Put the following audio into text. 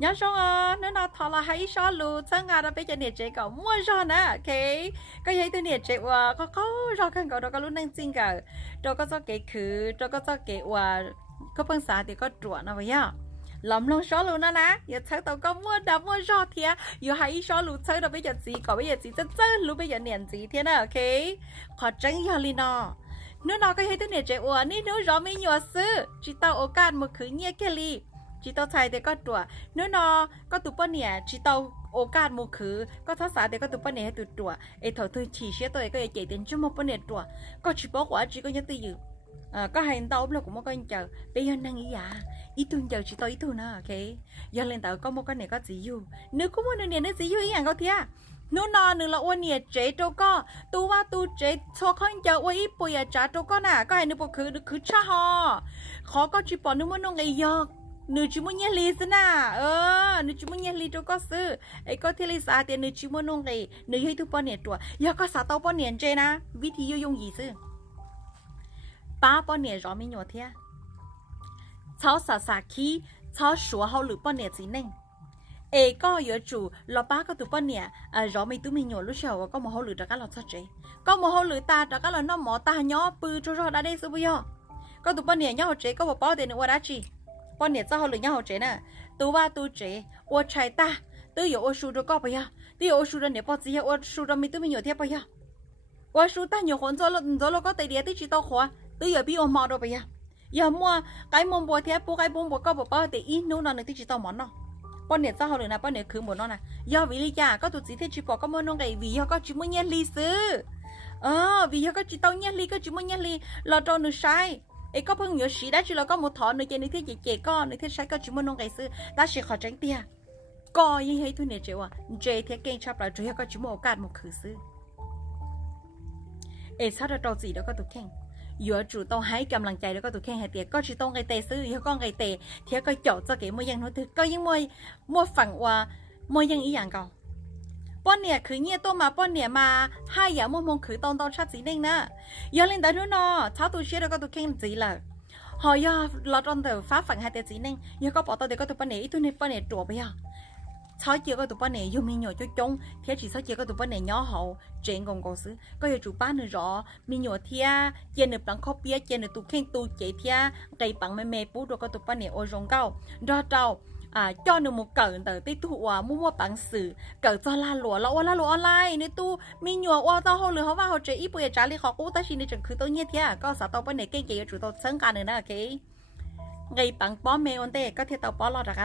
nhớ xong nó thọ là hay sao lù sang ngà đã bây giờ nhiệt chế cậu mua rồi nè ok cái gì tôi nhiệt chế có rồi khăn cậu đó có lúc năng xin cậu rồi có cho cái khử rồi có cho cái có bằng xã thì có chuẩn nó vậy à lắm lòng số luôn đó nè giờ thấy tao có mua đập mua rồi thì giờ hay số lù thấy đó bây giờ gì cậu bây giờ gì chân lù bây giờ niệm gì thế nào ok khó tránh giờ li nó nếu nó cái gì tôi nhiệt chế ní nếu rõ mấy nhiều sư chỉ tao ở can một khử nhẹ cái li chỉ taoใช้แต่ก็ตัวนู้นก็ตัวป้อนเนี่ยchỉ taoโอกาสมูคือก็ทักษะแต่ก็ตัวป้อนเนี่ยให้ตัวไอ้เถอะตัวฉีเสียตัวก็ยังเจเต็นชั่วโมงป้อนเนี่ยตัวก็chỉบอกว่าจีก็ยังตีอยู่ก็ให้tao bây giờ cũng một cái chờ bây giờ năng ý à ý tuần chờ chỉ tao ý tuần nữa ok giờ lên tao có một cái này có gìอยู่nếu có một này nó gìอยู่ý hàng có thếนู้นนึงละอ้วนเนี่ยเจ๊โจก็ตัวว่าตัวเจ๊ชอบคนเจอว่าอีปุยจ้าโจก็น่ะก็ให้นึกว่าคือชาฮอขอก็จีปอนึกว่าน้องไอ้ยอกนึกชิมุนยังลีสินะนึกชิมุนยังลีโจก็ซื้อไอ้ก็ที่ลีสาเตียนึกชิมุนน้องไอ้นึกให้ทุกปอนเนี่ยตัวยาก็สาเต้าปอนเนี่ยเจนะวิธียุ่งยี่ซื้อป้าปอนเนี่ยรอไม่หยดเทียเขาสาคีเขาชัวเขาหรือปอนเนี่ยสิหนึ่งก็เยอะจู่เราป้าก็ตัวป้อนเนี่ยรอไม่ตุ้มีหยดลูกเชียวก็มองเขาหรือตะกันเราชัดเจก็มองเขาหรือตาตะกันเราน้องหมอตาย่อปืนโจรได้ซื้อไปย่อก็ตัวป้อนเนี่ยย่อเจก็บอกป้าเดี๋ยวนึกว่าได้จีป้อนเนี่ยเจ้าหรือย่อเจน่ะตัวว่าตัวเจว่าใช่ตาตัวอยู่ว่าชูโจก็ไปย่อตัวอยู่ว่าชูโจเนี่ยป้อนจีว่าชูโจไม่ตุ้มีหยดเทียบไปย่อว่าชูตาอยู่คนโจเราก็ตีเดียที่จีโตหัวตัวอยู่พี่อมมอดไปย่ออย่ามัวไก่มงบัวเทียบปูไก่บุ้งบัวก็บอกป้าแต่อีนู้นนั่นที่จีโตหมอนเนาะป้อนเนี่ยเจ้าหรือนะป้อนเนี่ยคือหมดเนาะนะย่อวิลิจ่าก็ตัวจีที่จีบอกก็มันน้องไก่วิย่อก็จีมันยันลีซื้อวิย่อก็จีโตยันลีก็จีมันยันลีเราโจนึกใช่ก็เพิ่งอยู่สีได้จีเราก็หมดถอนในเจนในที่เจ๊ก็ในที่ใช้ก็จีมันน้องไก่ซื้อแต่สิขอจังเตี้ยก็ยังให้ทุนเนี่ยเจ้าเจเทียเก่งชอบเราเจก็จีมันโอกาสมันคือซื้อถ้าเราโตจีแล้วก็ตัวแข่งอยู่จู่ต้องให้กำลังใจแล้วก็ตัวแข่งให้เตี้ยก็จีต้องไก่เตะซื้อแล้วก็ไก่เตะเทียก็เจาะจะเก๋มวยยังนู้นก็ยังมวยฝั่งว่ามวยยังอีอย่างเก่าป้อนเนี่ยคือเงี้ยตัวมาป้อนเนี่ยมาให้อย่ามงคือตอนชัดสีเด้งนะอย่าเล่นแต่ทุนนอเช้าตัวเชียแล้วก็ตัวแข่งจีเลยหอยเราตอนเดิมฟ้าฝั่งให้แต่สีเด้งอย่าก็บอกตัวเด็กก็ตัวป้อนเนี่ยตัวนี้ป้อนเนี่ยตัวไปอ่ะเช้าเจียก็ตัวป้อนเนี่ยยูมีหน่อยจุ๊จงเทียจีเช้าเจียก็ตัวป้อนเนี่ยย่อเขาเจงกงกซื้อก็อย่าจู่ป้านหนึ่งรอมีหน่อยเทียเจนหนึ่งปังข้าวเปี๊ยเจนหนึ่งตัวแข่งตัวเจียเทียไก่ปังแม่ปูตัวก็ตัวป้อนเนี่ยโอจงเก้ารอเจ้าcho nên một cẩn từ tí tụ mua bằng sử cẩn cho la lúa online nên tu mi nhua qua tao hồi lửa họ vào họ chơi ít bây giờ trả lý họ cũng ta chỉ nên chừng cứ tôi như thế có sao tao bên này cái gì chủ tao sẵn cả nữa nè cái ngày bằng bó mê ôn tê có thể tao bó lo ra